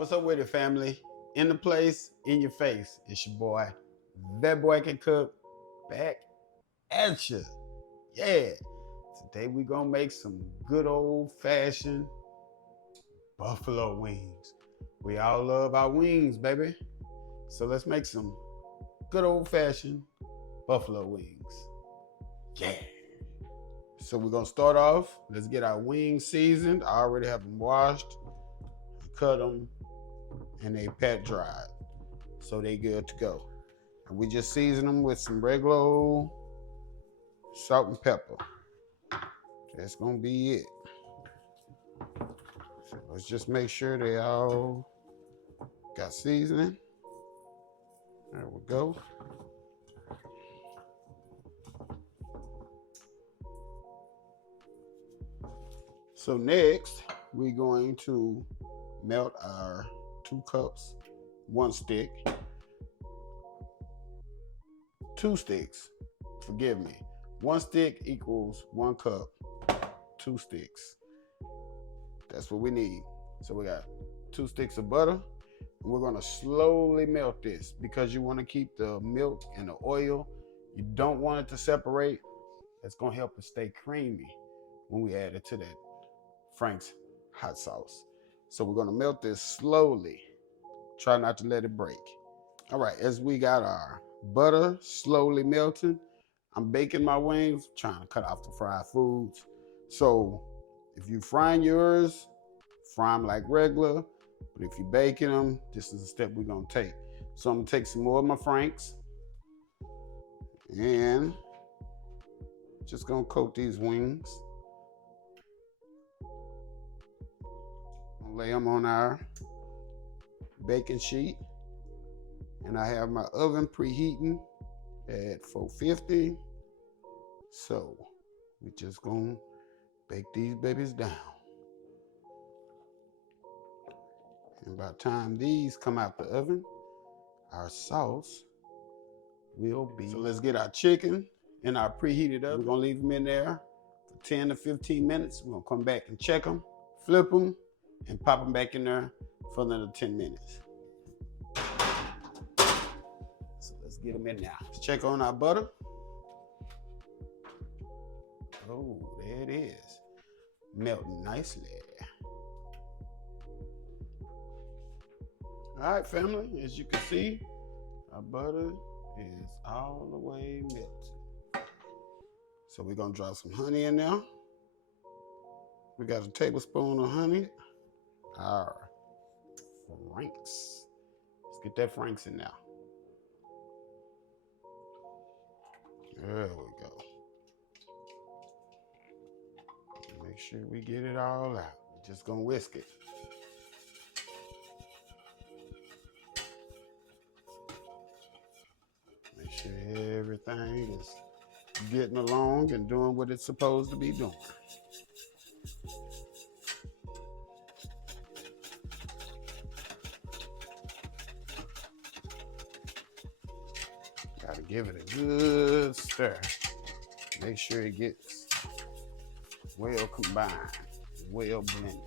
What's up with it, family? In the place, in your face. It's your boy. That boy can cook. Back at you. Yeah. Today we gonna make some good old fashioned buffalo wings. We all love our wings, baby. So let's make some good old fashioned buffalo wings. Yeah. So we're gonna start off. Let's get our wings seasoned. I already have them washed, cut them, and they pat dried. So they good to go. And we just season them with some regular old salt and pepper. That's gonna be it. So let's just make sure they all got seasoning. There we go. So next, we're going to melt our 2 cups, 1 stick, 2 sticks, forgive me. 1 stick equals 1 cup, 2 sticks. That's what we need. So we got 2 sticks of butter, and we're gonna slowly melt this because you wanna keep the milk and the oil. You don't want it to separate. That's gonna help it stay creamy when we add it to that Frank's hot sauce. So we're gonna melt this slowly. Try not to let it break. All right, as we got our butter slowly melting, I'm baking my wings, trying to cut off the fried foods. So if you frying yours, fry them like regular. But if you're baking them, this is the step we're gonna take. So I'm gonna take some more of my Franks and just gonna coat these wings. Lay them on our baking sheet, and I have my oven preheating at 450. So we just gonna bake these babies down. And by the time these come out the oven, our sauce will be. So let's get our chicken in our preheated oven. We're gonna leave them in there for 10 to 15 minutes. We're gonna come back and check them, flip them, and pop them back in there for another 10 minutes. So let's get them in now. Let's check on our butter. Oh, there it is. Melting nicely. All right, family, as you can see, our butter is all the way melted. So we're gonna drop some honey in there. We got a tablespoon of honey. Our Franks. Let's get that Franks in now. There we go. Make sure we get it all out. We're just gonna whisk it. Make sure everything is getting along and doing what it's supposed to be doing. Gotta give it a good stir. Make sure it gets well combined, well blended.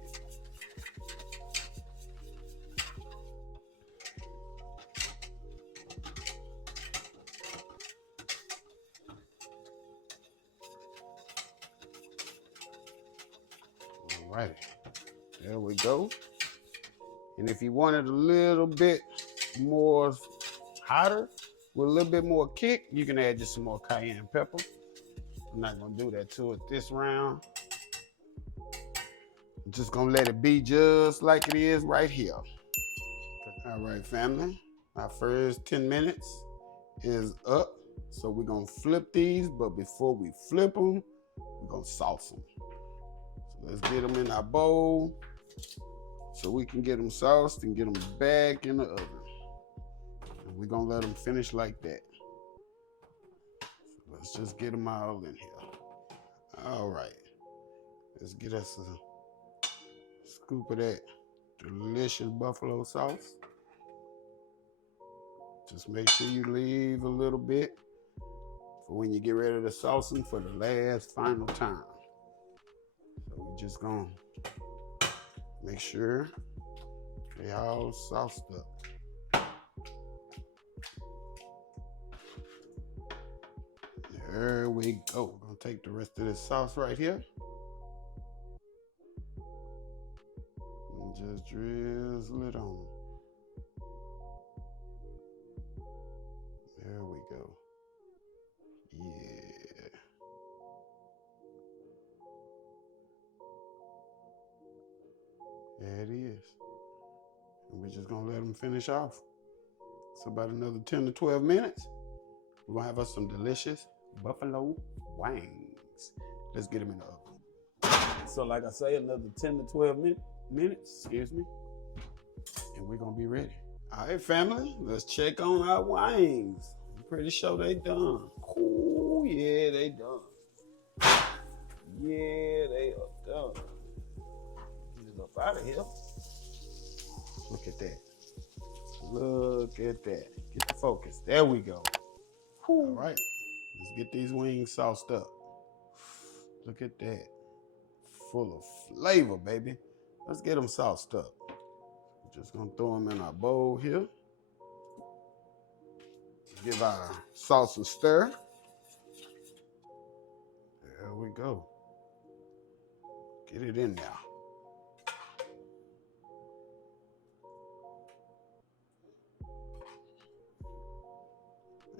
All right, there we go. And if you wanted a little bit more hotter, with a little bit more kick, you can add just some more cayenne pepper. I'm not gonna do that to it this round. I'm just gonna let it be just like it is right here. All right, family, our first 10 minutes is up. So we're gonna flip these, but before we flip them, we're gonna sauce them. So let's get them in our bowl so we can get them sauced and get them back in the oven. We're gonna let them finish like that. So let's just get them all in here. All right, let's get us a scoop of that delicious buffalo sauce. Just make sure you leave a little bit for when you get ready to sauce them for the last final time. So we're just gonna make sure They all sauced up. There we go. We're gonna take the rest of this sauce right here and just drizzle it on. There we go. Yeah. There it is. And we're just gonna let them finish off. It's about another 10 to 12 minutes. We're gonna have us some delicious buffalo wings. Let's get them in the oven. So like I say, another 10 to 12 minutes, excuse me, and we're gonna be ready. All right, family, let's check on our wings. I'm pretty sure they done. Oh, yeah, they done. Yeah, they are done. Get it up out of here. Look at that. Look at that. Get the focus. There we go. All right, let's get these wings sauced up. Look at that. Full of flavor, baby. Let's get them sauced up. We're just gonna throw them in our bowl here. Give our sauce a stir. There we go. Get it in there.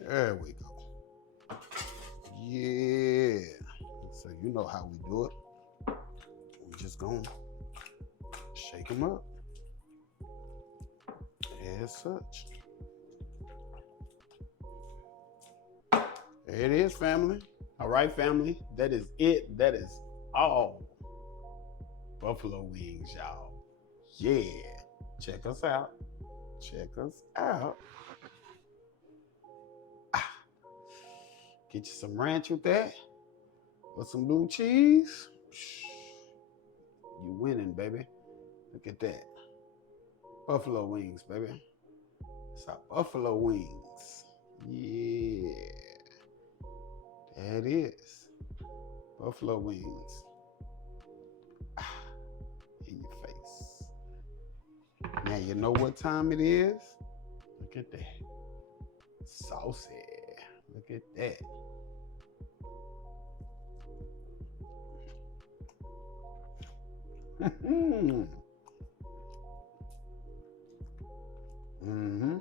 There we go. Yeah. So you know how we do it. We just gonna shake them up as such. There it is, family. All right, family. That is it. That is all. Buffalo wings, y'all. Yeah. Check us out. Check us out. Get you some ranch with that, or some blue cheese. You winning, baby. Look at that. Buffalo wings, baby. It's our buffalo wings. Yeah. That is. Buffalo wings. In your face. Now you know what time it is. Look at that. Saucy. Look at that. Mm-hmm.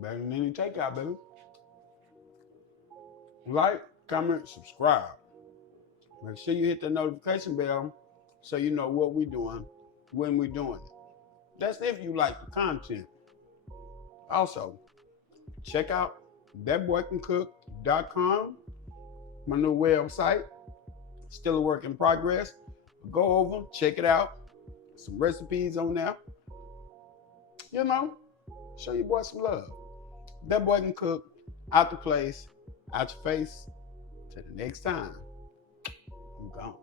Better than any takeout, baby. Like, comment, subscribe. Make sure you hit the notification bell so you know what we're doing, when we're doing it. That's if you like the content. Also, check out thatboycancook.com, my new website. Still a work in progress. Go over, check it out. Some recipes on there. You know, show your boy some love. That Boy Can Cook, out the place, out your face. Till the next time, I'm gone.